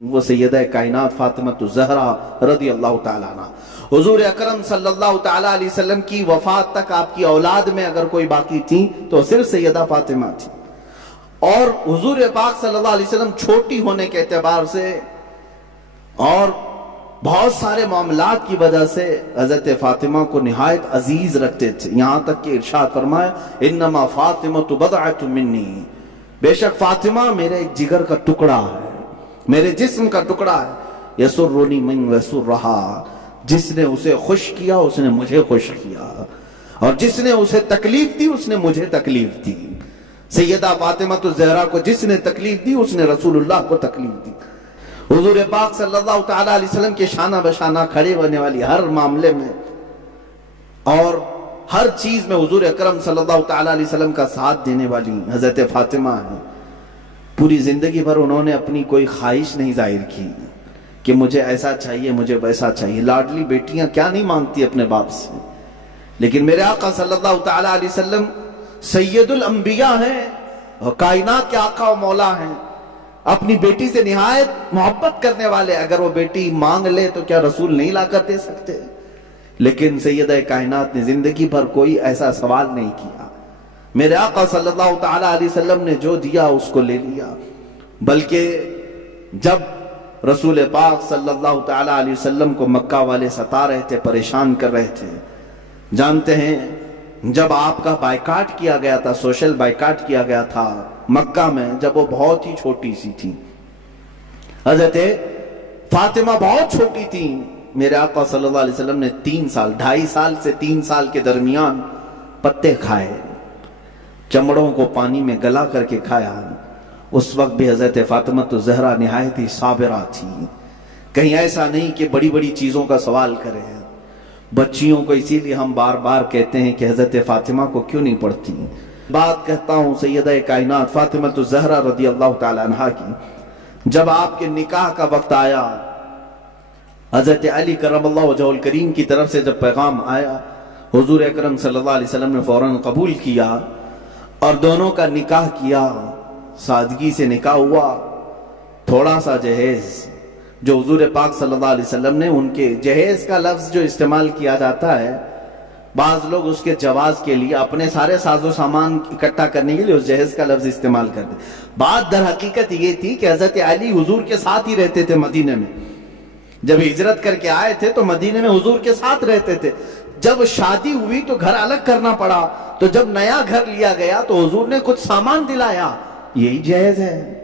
وہ سیدہ کائنات فاطمہ الزہرا رضی اللہ تعالیٰ عنہ، حضور اکرم صلی اللہ تعالیٰ علیہ وسلم کی وفات تک آپ کی اولاد میں اگر کوئی باقی تھی تو صرف سیدہ فاطمہ تھی، اور حضور پاک صلی اللہ علیہ وسلم چھوٹی ہونے کے اعتبار سے اور بہت سارے معاملات کی وجہ سے حضرت فاطمہ کو نہایت عزیز رکھتے تھے، یہاں تک کہ ارشاد فرمایا انما فاطمہ بضعۃ منی، بے شک فاطمہ میرے ایک جگر کا ٹکڑا ہے، میرے جسم کا ٹکڑا ہے، یسرنی من یسرھا، جس نے اسے خوش کیا اس نے مجھے خوش کیا، اور جس نے اسے تکلیف دی اس نے مجھے تکلیف دی۔ سیدہ فاطمہ الزہرا کو جس نے تکلیف دی اس نے رسول اللہ کو تکلیف دی۔ حضور پاک صلی اللہ تعالیٰ علیہ وسلم کے شانہ بشانہ کھڑے ہونے والی ہر معاملے میں اور ہر چیز میں حضور اکرم صلی اللہ تعالیٰ علیہ وسلم کا ساتھ دینے والی حضرت فاطمہ ہیں۔ پوری زندگی بھر انہوں نے اپنی کوئی خواہش نہیں ظاہر کی کہ مجھے ایسا چاہیے مجھے ویسا چاہیے۔ لاڈلی بیٹیاں کیا نہیں مانگتی اپنے باپ سے، لیکن میرے آقا صلی اللہ تعالیٰ علیہ وسلم سید الانبیاء ہیں اور کائنات کے آقا و مولا ہیں، اپنی بیٹی سے نہایت محبت کرنے والے، اگر وہ بیٹی مانگ لے تو کیا رسول نہیں لا کر دے سکتے؟ لیکن سیدہ کائنات نے زندگی بھر کوئی ایسا سوال نہیں کیا، میرے آقا صلی اللہ تعالیٰ علیہ وسلم نے جو دیا اس کو لے لیا۔ بلکہ جب رسول پاک صلی اللہ تعالیٰ علیہ وسلم کو مکہ والے ستا رہے تھے، پریشان کر رہے تھے، جانتے ہیں جب آپ کا بائیکاٹ کیا گیا تھا، سوشل بائیکاٹ کیا گیا تھا مکہ میں، جب وہ بہت ہی چھوٹی سی تھی، حضرت فاطمہ بہت چھوٹی تھی، میرے آقا صلی اللہ علیہ وسلم نے 2.5 سال سے 3 سال کے درمیان پتے کھائے، چمڑوں کو پانی میں گلا کر کے کھایا۔ اس وقت بھی حضرت فاطمہ الزہرا نہایت ہی صابرہ تھی، کہیں ایسا نہیں کہ بڑی بڑی چیزوں کا سوال کرے۔ بچیوں کو اسی لیے ہم بار بار کہتے ہیں کہ حضرت فاطمہ کو کیوں نہیں پڑھتی۔ بات کہتا ہوں سیدہ کائنات فاطمہ الزہرا رضی اللہ تعالی عنہا کی، جب آپ کے نکاح کا وقت آیا، حضرت علی کرم اللہ وجہہ الکریم کی طرف سے جب پیغام آیا، حضور اکرم صلی اللہ علیہ وسلم نے فوراً قبول کیا اور دونوں کا نکاح کیا، سادگی سے نکاح ہوا۔ تھوڑا سا جہیز جو حضور پاک صلی اللہ علیہ وسلم نے، ان کے جہیز کا لفظ جو استعمال کیا جاتا ہے، بعض لوگ اس کے جواز کے لیے اپنے سارے ساز و سامان اکٹھا کرنے کے لیے اس جہیز کا لفظ استعمال کرتے۔ بات در حقیقت یہ تھی کہ حضرت علی حضور کے ساتھ ہی رہتے تھے مدینے میں، جب ہجرت کر کے آئے تھے تو مدینے میں حضور کے ساتھ رہتے تھے، جب شادی ہوئی تو گھر الگ کرنا پڑا، تو جب نیا گھر لیا گیا تو حضور نے کچھ سامان دلایا، یہی جہیز ہے۔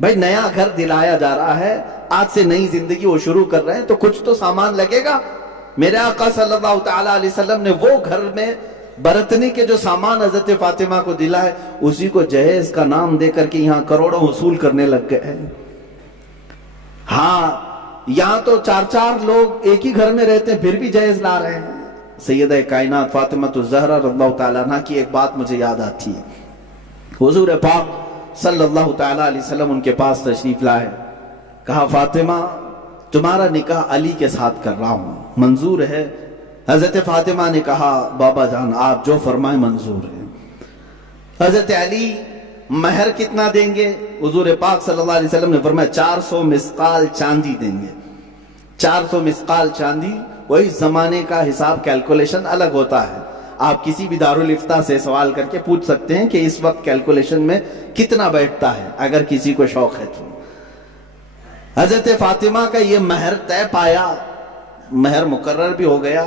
بھائی نیا گھر دلایا جا رہا ہے، آج سے نئی زندگی وہ شروع کر رہے ہیں تو کچھ تو سامان لگے گا۔ میرے آقا صلی اللہ تعالیٰ علیہ وسلم نے وہ گھر میں برتنے کے جو سامان حضرت فاطمہ کو دلائے، اسی کو جہیز کا نام دے کر کے یہاں کروڑوں وصول کرنے لگ گئے ہیں۔ ہاں یہاں تو 4 لوگ ایک ہی گھر میں رہتے ہیں پھر بھی جہیز لا رہے ہیں۔ سیدہ کائنات فاطمہ الزہرا رضی اللہ تعالیٰ عنہ کی ایک بات مجھے یاد آتی ہے، حضور پاک صلی اللہ تعالیٰ علیہ وسلم ان کے پاس تشریف لائے، کہا فاطمہ تمہارا نکاح علی کے ساتھ کر رہا ہوں، منظور ہے؟ حضرت فاطمہ نے کہا بابا جان آپ جو فرمائیں منظور ہے۔ حضرت علی مہر کتنا دیں گے؟ حضور پاک صلی اللہ علیہ وسلم نے فرمایا 400 مسقال چاندی دیں گے۔ 400 مسقال چاندی، وہی زمانے کا حساب کیلکولیشن الگ ہوتا ہے، آپ کسی بھی دارالفتہ سے سوال کر کے پوچھ سکتے ہیں کہ اس وقت کیلکولیشن میں کتنا بیٹھتا ہے، اگر کسی کو شوق ہے تو۔ حضرت فاطمہ کا یہ مہر طے پایا، مہر مقرر بھی ہو گیا۔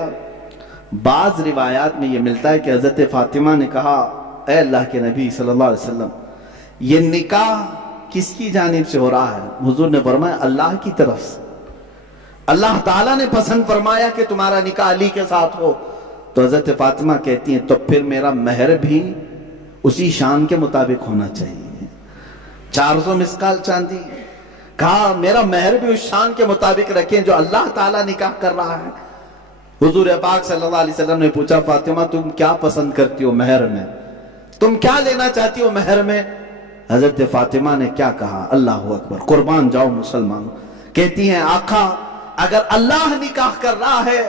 بعض روایات میں یہ ملتا ہے کہ حضرت فاطمہ نے کہا اے اللہ کے نبی صلی اللہ علیہ وسلم یہ نکاح کس کی جانب سے ہو رہا ہے؟ حضور نے فرمایا اللہ کی طرف سے، اللہ تعالیٰ نے پسند فرمایا کہ تمہارا نکاح علی کے ساتھ ہو۔ تو حضرت فاطمہ کہتی ہیں تو پھر میرا مہر بھی اسی شان کے مطابق ہونا چاہیے۔ 400 مسقال چاندی، کہا میرا مہر بھی اس شان کے مطابق رکھیں جو اللہ تعالیٰ نکاح کر رہا ہے۔ حضور پاک صلی اللہ علیہ وسلم نے پوچھا فاطمہ تم کیا پسند کرتی ہو مہر میں، تم کیا لینا چاہتی ہو مہر میں؟ حضرت فاطمہ نے کیا کہا؟ اللہ اکبر، قربان جاؤ مسلمان، کہتی ہیں آقا اگر اللہ نکاح کر رہا ہے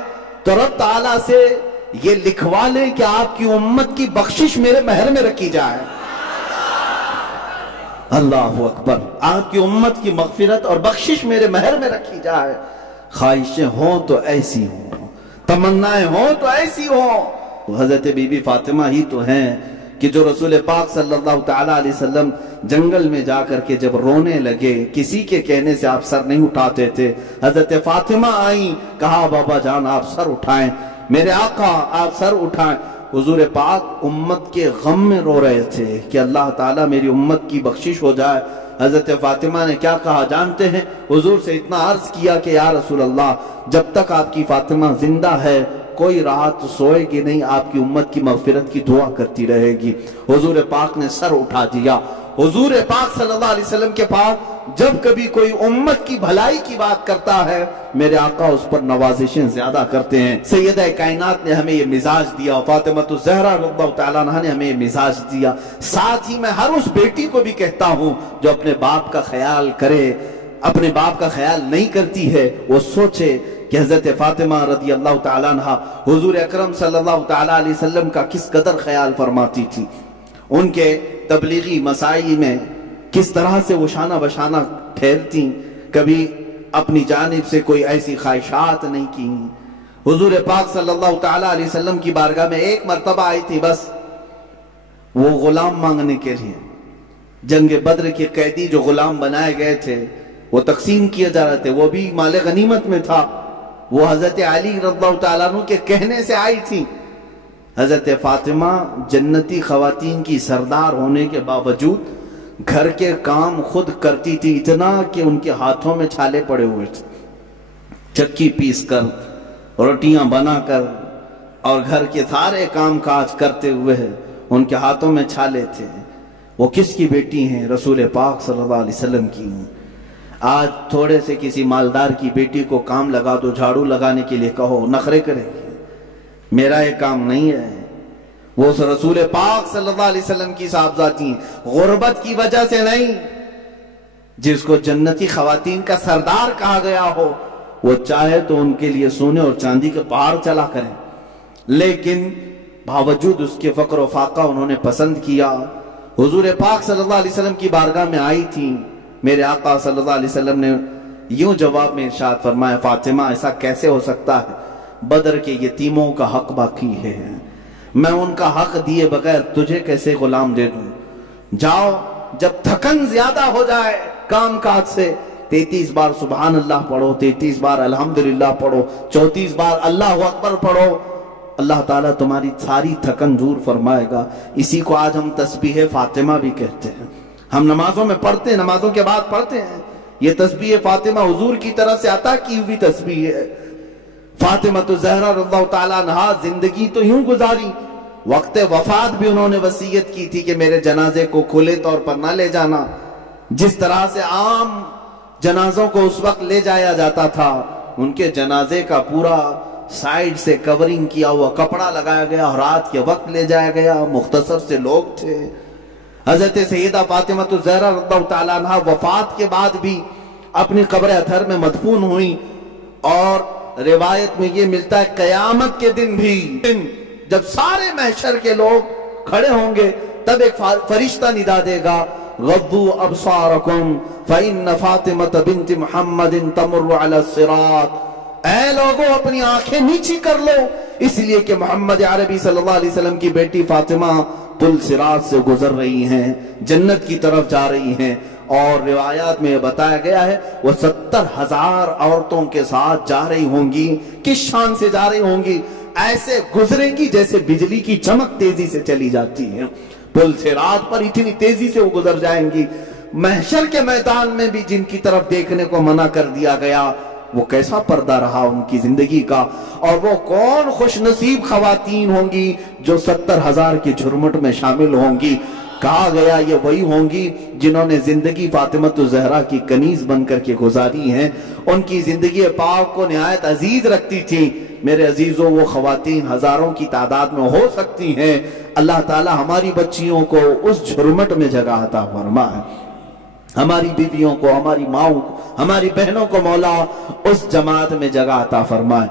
تو رب تعالیٰ سے یہ لکھوا لیں کہ آپ کی امت کی بخشش میرے مہر میں رکھی جائے۔ अल्लाहु अकबर। आपकी उम्मत की मगफिरत और बख्शिश मेरे महर में रखी जाए। ख्वाहिशें हों तो ऐसी हों, तमन्नाएं हों तो ऐसी हों। हजरत बीबी फातिमा ही तो हैं कि जो रसूल पाक सल्लल्लाहु तआला अलैहि वसल्लम जंगल में जाकर के जब रोने लगे, किसी के कहने से आप सर नहीं उठाते थे। हजरत फातिमा आई, कहा बाबा जान आप सर उठाएं, मेरे आका आप सर उठाएं। हुजूर पाक उम्मत के गम में रो रहे थे कि अल्लाह ताला मेरी उम्मत की बख्शिश हो जाए। हजरत फातिमा ने क्या कहा जानते हैं? हुजूर से इतना अर्ज किया कि या रसूल अल्लाह, जब तक आपकी फातिमा जिंदा है कोई रात सोएगी नहीं, आपकी उम्मत की मगफिरत की दुआ करती रहेगी। हुजूर पाक ने सर उठा दिया। हुजूर पाक सल्लल्लाहु अलैहि वसल्लम के पास जब कभी कोई उम्मत की भलाई की बात करता है, मेरे आका उस पर नवाजिशें ज्यादा करते हैं। सैयदा कायनात ने हमें ये मिजाज दिया, फातिमा ज़हरा रज़ियल्लाहु तआला अन्हा ने हमें ये मिजाज दिया। साथ ही मैं हर उस बेटी को भी कहता हूं जो अपने बाप का ख्याल करे, अपने बाप का ख्याल नहीं करती है, वो सोचे कि हजरत फातिमा रज़ियल्लाहु तआला अन्हा हुजूर अकरम सल्लल्लाहु तआला अलैहि वसल्लम का किस कदर ख्याल फरमाती थी। उनके तबलीगी मसाई में किस तरह से वो शाना बशाना ठहरती, कभी अपनी जानिब से कोई ऐसी ख्वाहिशात नहीं की। हुजूर पाक सल्लल्लाहु तआला अलैहि वसल्लम की बारगाह में एक मर्तबा आई थी, बस वो गुलाम मांगने के लिए। जंग बद्र के कैदी जो गुलाम बनाए गए थे वो तकसीम किए जा रहे थे, वो भी माल गनीमत में था। वो हजरत अली रज़ियल्लाहु तआला अन्हु के कहने से आई थी। हजरत फातिमा जन्नती खवातीन की सरदार होने के बावजूद घर के काम खुद करती थी, इतना कि उनके हाथों में छाले पड़े हुए थे। चक्की पीस कर, रोटियां बनाकर और घर के सारे काम काज करते हुए उनके हाथों में छाले थे। वो किसकी बेटी हैं? रसूल पाक सल्लल्लाहु अलैहि वसल्लम की। आज थोड़े से किसी मालदार की बेटी को काम लगा दो, झाड़ू लगाने के लिए कहो, नखरे करेगी, मेरा ये काम नहीं है। वो रसूल पाक सल्लल्लाहु अलैहि वसल्लम की साहबजादी हैं, गुर्बत की वजह से नहीं। जिसको जन्नती खवातीन का सरदार कहा गया हो, वो चाहे तो उनके लिए सोने और चांदी के पहाड़ चला करें, लेकिन बावजूद उसके फक्र फाका उन्होंने पसंद किया। हुजूर पाक सल्लल्लाहु अलैहि वसल्लम की बारगाह में आई थी। मेरे आका सल्लल्लाहु अलैहि वसल्लम ने यूं जवाब में इरशाद फरमाया, फातिमा ऐसा कैसे हो सकता है? बदर के यतीमों का हक बाकी है, मैं उनका हक दिए बगैर तुझे कैसे गुलाम दे दूं? जाओ, जब थकन ज्यादा हो जाए काम काज से, 33 बार सुभान अल्लाह पढ़ो, 33 बार अल्हम्दुलिल्लाह पढ़ो, 34 बार अल्लाहु अकबर पढ़ो, अल्लाह ताला तुम्हारी सारी थकन दूर फरमाएगा। इसी को आज हम तस्बीह फातिमा भी कहते हैं। हम नमाजों में पढ़ते हैं, नमाजों के बाद पढ़ते हैं। ये तस्बीह फातिमा हुजूर की तरफ से अता की हुई तस्बीह है। फातिमा ज़हरा रज़ियल्लाहु तआला अन्हा जिंदगी तो यूं गुजारी, वक्त वफात भी उन्होंने वसीयत की थी कि मेरे जनाजे को खुले तौर पर ना ले जाना। जिस तरह से आम जनाजों को उस वक्त ले जाया जाता था, उनके जनाजे का पूरा साइड से कवरिंग किया हुआ कपड़ा लगाया गया, रात के वक्त ले जाया गया, मुख्तसर से लोग थे। हजरत सैयदा फातिमा ज़हरा रज़ियल्लाहु तआला अन्हा वफात के बाद भी अपनी कब्र अथर में मदफून हुई। और रिवायत में ये मिलता है कयामत के दिन भी, जब सारे महशर के लोग खड़े होंगे, तब एक फरिश्ता निदा देगा, गद्दू अबसारकुम फइन्न फातिमत बिन्त मुहम्मदिन तमुर्रु अला सिरात। ऐ लोगों, अपनी आंखें नीची कर लो, इसलिए कि मोहम्मद अरबी सल्लल्लाहु अलैहि वसल्लम की बेटी फातिमा पुल सिरात से गुजर रही हैं, जन्नत की तरफ जा रही हैं। और रिवायात में बताया गया है वो 70,000 औरतों के साथ जा रही होंगी। किस शान से जा रही होंगी? ऐसे गुजरेंगी जैसे बिजली की चमक तेजी से चली जाती है। पुल से रात पर इतनी तेजी से वो गुजर जाएंगी। महशर के मैदान में भी जिनकी तरफ देखने को मना कर दिया गया, वो कैसा पर्दा रहा उनकी जिंदगी का। और वो कौन खुशनसीब खवातीन होंगी जो 70,000 की झुरमुट में शामिल होंगी। कहा गया ये वही होंगी जिन्होंने जिंदगी फातिमा ज़हरा की कनीज बनकर के गुजारी है। उनकी जिंदगी पाक को निहायत अजीज रखती थी। मेरे अजीजों, वो खवातीन हजारों की तादाद में हो सकती हैं। अल्लाह ताला हमारी बच्चियों को उस झुरमुट में जगह अता फरमाए, हमारी बीवियों को, हमारी माओं को, हमारी बहनों को मौला उस जमात में जगह अता फरमाए।